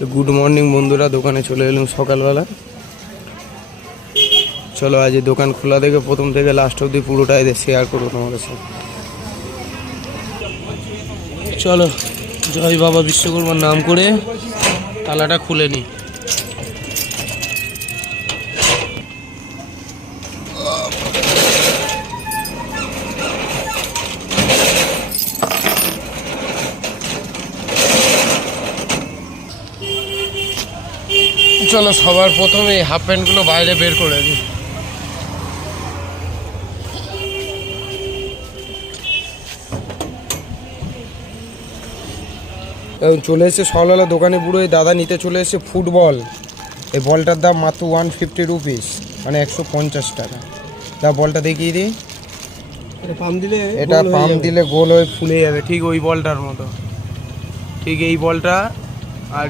Good morning বন্ধুরা, দোকানে চলে এলাম সকালবেলা। চলো আজ দোকান খোলা থেকে প্রথম থেকে লাস্ট অবধি পুরোটা এদের শেয়ার করবো তোমাদের সাথে। চলো জয় বাবা বিশ্বকর্মার নাম করে তালাটা খুলে নি। চলো সবার প্রথমে হাফ প্যান্টগুলো বাইরে বের করে দিই। এখন চলে এসেছে সকালবেলা দোকানে, পুরো এই দাদা নিতে চলে এসেছে ফুটবল। এই বলটার দাম মাত্র 150 রুপিস, মানে 150 টাকা। তা বলটা দেখিয়ে দিই। এটা পাম্প দিলে গোল হয়ে ফুলে যাবে, ঠিক ওই বলটার মতো। ঠিক এই বলটা। আর